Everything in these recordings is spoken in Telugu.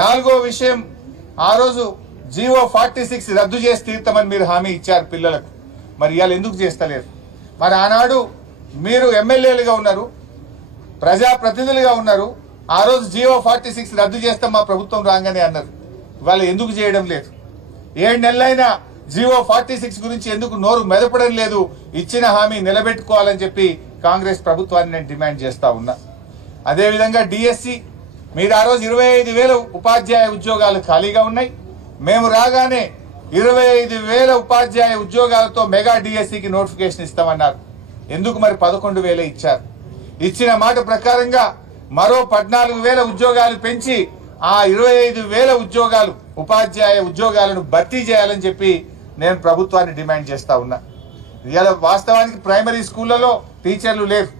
నాలుగో విషయం, ఆ రోజు జీవో 46 రద్దు చేసి తీర్తామని మీరు హామీ ఇచ్చారు పిల్లలకు. మరి ఇవాళ ఎందుకు చేస్తలేరు? మరి ఆనాడు మీరు ఎమ్మెల్యేలుగా ఉన్నారు, ప్రజాప్రతినిధులుగా ఉన్నారు. ఆ రోజు జీవో 46 రద్దు చేస్తాం మా ప్రభుత్వం రాగానే అన్నారు. ఇవాళ ఎందుకు చేయడం లేదు? 7 నెలలైనా జీవో 46 గురించి ఎందుకు నోరు మెదపడం లేదు? ఇచ్చిన హామీ నిలబెట్టుకోవాలని చెప్పి కాంగ్రెస్ ప్రభుత్వాన్ని నేను డిమాండ్ చేస్తా ఉన్నా. అదేవిధంగా డిఎస్సి, మీరు ఆ రోజు 25,000 ఉపాధ్యాయ ఉద్యోగాలు ఖాళీగా ఉన్నాయి. మేము రాగానే 25,000 ఉపాధ్యాయ ఉద్యోగాలతో మెగా డిఎస్సికి నోటిఫికేషన్ ఇస్తామన్నారు. ఎందుకు మరి 11,000 ఇచ్చారు? ఇచ్చిన మాట ప్రకారంగా మరో 14,000 ఉద్యోగాలు పెంచి ఆ 25,000 ఉద్యోగాలు ఉపాధ్యాయ ఉద్యోగాలను భర్తీ చేయాలని చెప్పి నేను ప్రభుత్వాన్ని డిమాండ్ చేస్తా ఉన్నా. ఇవాళ వాస్తవానికి ప్రైమరీ స్కూళ్లలో టీచర్లు లేరు.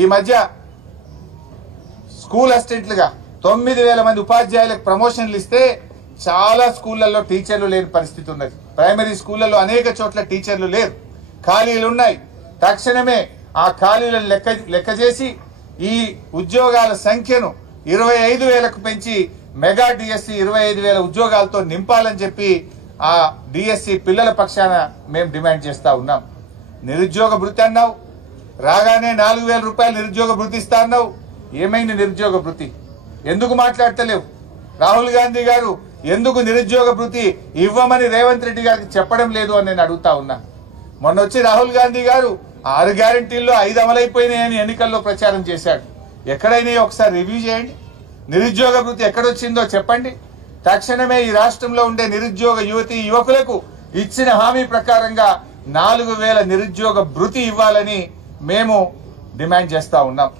ఈ మధ్య స్కూల్ అసిస్టెంట్లుగా 9,000 మంది ఉపాధ్యాయులకు ప్రమోషన్లు ఇస్తే చాలా స్కూళ్లలో టీచర్లు లేని పరిస్థితి ఉన్నది. ప్రైమరీ స్కూళ్లలో అనేక చోట్ల టీచర్లు లేరు, ఖాళీలు ఉన్నాయి. తక్షణమే ఆ ఖాళీలను లెక్క చేసి ఈ ఉద్యోగాల సంఖ్యను 25,000కు పెంచి మెగా డిఎస్సి 25,000 ఉద్యోగాలతో నింపాలని చెప్పి ఆ డిఎస్సి పిల్లల పక్షాన మేము డిమాండ్ చేస్తా ఉన్నాం. నిరుద్యోగ భృతి అన్నావు, రాగానే 4,000 రూపాయలు నిరుద్యోగ భృతి ఇస్తా అన్నావు. ఏమైంది నిరుద్యోగ భృతి? ఎందుకు మాట్లాడతలేవు? రాహుల్ గాంధీ గారు ఎందుకు నిరుద్యోగ భృతి ఇవ్వమని రేవంత్ రెడ్డి గారికి చెప్పడం లేదు అని నేను అడుగుతా ఉన్నా. మొన్న వచ్చి రాహుల్ గాంధీ గారు 6 గ్యారంటీల్లో 5 అమలైపోయినాయని ఎన్నికల్లో ప్రచారం చేశాడు. ఎక్కడైనా ఒకసారి రివ్యూ చేయండి. నిరుద్యోగ భృతి ఎక్కడొచ్చిందో చెప్పండి. తక్షణమే ఈ రాష్ట్రంలో ఉండే నిరుద్యోగ యువతి యువకులకు ఇచ్చిన హామీ ప్రకారంగా 4,000 నిరుద్యోగ భృతి ఇవ్వాలని మేము డిమాండ్ చేస్తా ఉన్నాం.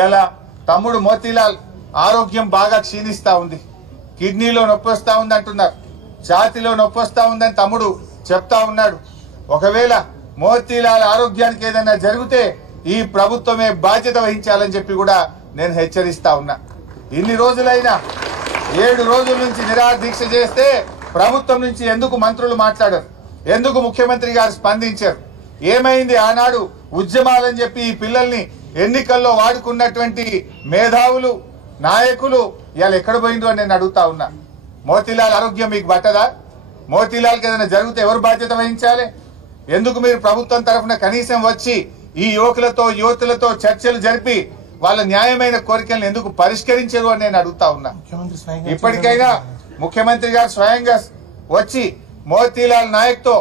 ఇలా తమ్ముడు మోతీలాల్ ఆరోగ్యం బాగా క్షీణిస్తా ఉంది, కిడ్నీలో నొప్పి వస్తా ఉంది అంటున్నారు, ఛాతీలో నొప్పి వస్తా ఉందని తమ్ముడు చెప్తా ఉన్నాడు. ఒకవేళ మోతీలాల్ ఆరోగ్యానికి ఏదైనా జరిగితే ఈ ప్రభుత్వమే బాధ్యత వహించాలని చెప్పి కూడా నేను హెచ్చరిస్తా ఉన్నా. ఇన్ని రోజులైనా 7 రోజుల నుంచి నిరాహార దీక్ష చేస్తే ప్రభుత్వం నుంచి ఎందుకు మంత్రులు మాట్లాడారు? ఎందుకు ముఖ్యమంత్రి గారు స్పందించారు? ఏమైంది? ఆనాడు ఉద్యమాలని చెప్పి ఈ పిల్లల్ని ఎన్నికల్లో వాడుకున్నటువంటి మేధావులు నాయకులు ఇవాళ ఎక్కడ పోయిందో అని నేను అడుగుతా ఉన్నా. మోతీలాల్ ఆరోగ్యం మీకు పట్టదా? మోతీలాల్కి ఏదైనా జరిగితే ఎవరు బాధ్యత వహించాలి? ఎందుకు మీరు ప్రభుత్వం తరఫున కనీసం వచ్చి ఈ యువతులతో చర్చలు జరిపి వాళ్ళ న్యాయమైన కోరికలను ఎందుకు పరిష్కరించరు అని నేను అడుగుతా ఉన్నా. ఇప్పటికైనా ముఖ్యమంత్రి గారు స్వయంగా వచ్చి మోతీలాల్ నాయక్తో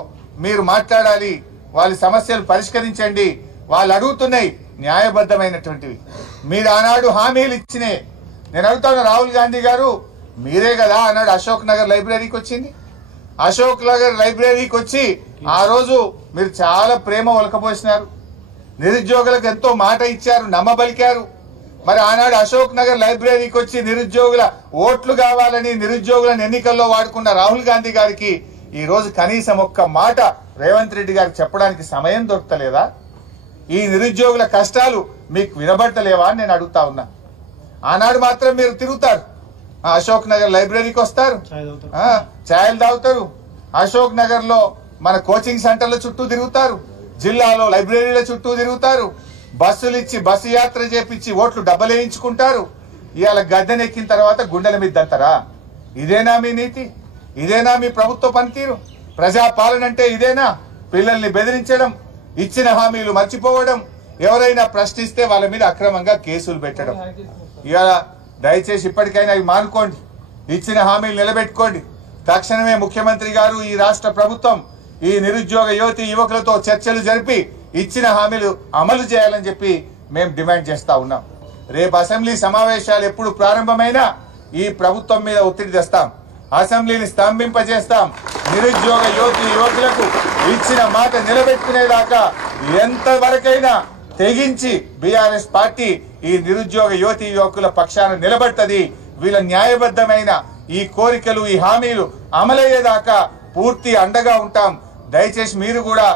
మీరు మాట్లాడాలి, వాళ్ళ సమస్యలు పరిష్కరించండి. వాళ్ళు అడుగుతున్నాయి న్యాయబద్ధమైనటువంటివి. మీరు ఆనాడు హామీలు ఇచ్చినాయి. నేను అడుగుతాను, రాహుల్ గాంధీ గారు మీరే కదా ఆనాడు అశోక్ నగర్ లైబ్రరీకి వచ్చింది. అశోక్ నగర్ లైబ్రరీకి వచ్చి ఆ రోజు మీరు చాలా ప్రేమ ఒలకపోసినారు, నిరుద్యోగులకు ఎంతో మాట ఇచ్చారు, నమ్మబలికారు. మరి ఆనాడు అశోక్ నగర్ లైబ్రరీకి వచ్చి నిరుద్యోగుల ఓట్లు కావాలని నిరుద్యోగులను ఎన్నికల్లో వాడుకున్న రాహుల్ గాంధీ గారికి ఈ రోజు కనీసం ఒక్క మాట రేవంత్ రెడ్డి గారికి చెప్పడానికి సమయం దొరకలేదా? ఈ నిరుద్యోగుల కష్టాలు మీకు వినబడతలేవా అని నేను అడుగుతా ఉన్నా. ఆనాడు మాత్రం మీరు తిరుగుతారు, అశోక్ నగర్ లైబ్రరీకి వస్తారు, ఛాయలు తాగుతారు, అశోక్ నగర్ లో మన కోచింగ్ సెంటర్ల చుట్టూ తిరుగుతారు, జిల్లాలో లైబ్రరీల చుట్టూ తిరుగుతారు, బస్సులు ఇచ్చి బస్సు యాత్ర చేపించి ఓట్లు డబ్బలేయించుకుంటారు. ఇవాళ గద్దెనెక్కిన తర్వాత గుండెల మీద దంతారా? ఇదేనా మీ నీతి? ఇదేనా మీ ప్రభుత్వ పనితీరు? ప్రజాపాలన అంటే ఇదేనా? పిల్లల్ని బెదిరించడం, ఇచ్చిన హామీలు మర్చిపోవడం, ఎవరైనా ప్రశ్నిస్తే వాళ్ళ మీద అక్రమంగా కేసులు పెట్టడం. ఇవాళ దయచేసి ఇప్పటికైనా ఇవి మానుకోండి, ఇచ్చిన హామీలు నిలబెట్టుకోండి. తక్షణమే ముఖ్యమంత్రి గారు, ఈ రాష్ట్ర ప్రభుత్వం ఈ నిరుద్యోగ యువతి యువకులతో చర్చలు జరిపి ఇచ్చిన హామీలు అమలు చేయాలని చెప్పి మేము డిమాండ్ చేస్తా ఉన్నాం. రేపు అసెంబ్లీ సమావేశాలు ఎప్పుడు ప్రారంభమైనా ఈ ప్రభుత్వం మీద ఒత్తిడి తెస్తాం, అసెంబ్లీని స్తంభింపజేస్తాం. నిరుద్యోగ యువతి యువకులకు ఇచ్చిన మాట నిలబెట్టుకునేదాకా ఎంతవరకైనా తెగించి బీఆర్ఎస్ పార్టీ ఈ నిరుద్యోగ యువతి యువకుల పక్షాన నిలబడుతుంది. వీళ్ళ న్యాయబద్ధమైన ఈ కోరికలు, ఈ హామీలు అమలయ్యేదాకా పూర్తి అండగా ఉంటాం. దయచేసి మీరు కూడా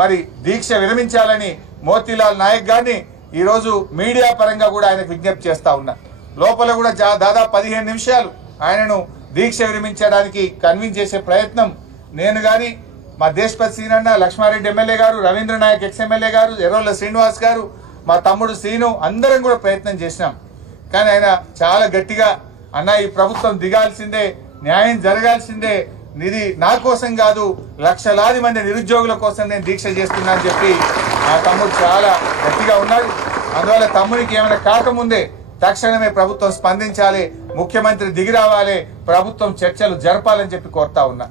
మరి దీక్ష విరమించాలని మోతీలాల్ నాయక్ గారిని ఈరోజు మీడియా పరంగా కూడా ఆయనకు విజ్ఞప్తి చేస్తా ఉన్నా. లోపల కూడా దాదాపు 15 నిమిషాలు ఆయనను దీక్ష విరమించడానికి కన్విన్స్ చేసే ప్రయత్నం నేను గాని, మా దేశపతి సీనన్న, లక్ష్మారెడ్డి ఎమ్మెల్యే గారు, రవీంద్ర నాయక్ ఎక్స్ఎమ్మెల్యే గారు, ఎర్రోళ్ళ శ్రీనివాస్ గారు, మా తమ్ముడు సీను అందరం కూడా ప్రయత్నం చేసినాం. కానీ ఆయన చాలా గట్టిగా అన్న ఈ ప్రభుత్వం దిగాల్సిందే, న్యాయం జరగాల్సిందే, ఇది నా కోసం కాదు లక్షలాది మంది నిరుద్యోగుల కోసం నేను దీక్ష చేస్తున్నా అని చెప్పి ఆ తమ్ముడు చాలా గట్టిగా ఉన్నాడు. అందువల్ల తమ్మునికి ఏమైనా కాకముందే తక్షణమే ప్రభుత్వం స్పందించాలి, ముఖ్యమంత్రి దిగి రావాలి, ప్రభుత్వం చర్చలు జరపాలని చెప్పి కోరుతా ఉన్నా.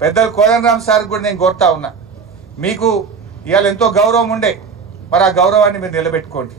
పెద్దలు కోదండరామ్ సార్ కూడా నేను కోరుతా ఉన్నా, మీకు ఇవాళ ఎంతో గౌరవం ఉండే, మరి ఆ గౌరవాన్ని మీరు నిలబెట్టుకోండి.